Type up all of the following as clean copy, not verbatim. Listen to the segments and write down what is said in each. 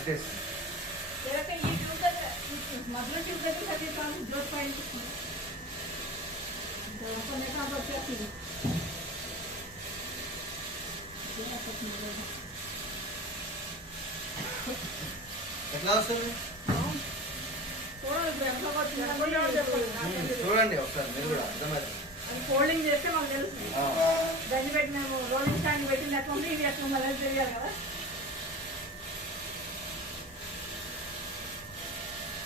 కట్టేసి ఎట్లా వస్తుంది చూడండి ఒకసారి మీరు కూడా అర్థమవుతుంది. ఫోల్డింగ్ చేస్తే మాకు తెలుసు. దాన్ని పెట్టి మేము రోలింగ్ స్టాండ్ పెట్టింది ఎట్లా ఉంది, ఇది ఎట్లా ఉందని తెలియాలి కదా.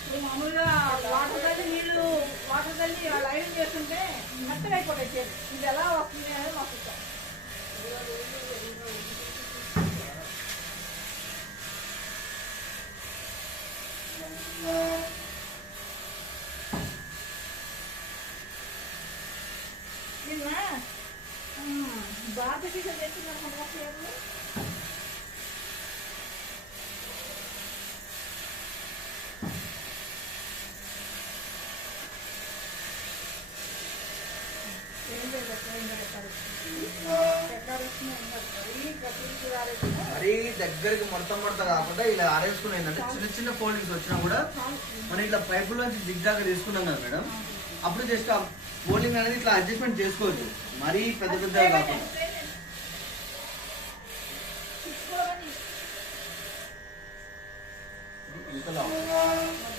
ఇప్పుడు మామూలుగా వాటర్ తల్లి ఐరన్ చేస్తుంటే మెత్తగా అయిపోతాయి చేతి. ఇది ఎలా వస్తుంది అనేది మాకు ఇష్టం. నిన్న భారతదేశం తెచ్చిందనుకుంటున్నా పేరు. మరీ దగ్గరికి మొత్తం కాకుండా ఇలా ఆరేసుకుని ఏంటంటే చిన్న చిన్న ఫోల్డింగ్స్ వచ్చినా కూడా మనం ఇట్లా పైపులోంచి జిగ్జాగ్ తీసుకున్నాం కదా మేడం, అప్పుడు జస్ట్ ఆ ఫోల్డింగ్ అనేది ఇట్లా అడ్జస్ట్మెంట్ చేసుకోవచ్చు. మరీ పెద్ద పెద్దగా కాకుండా.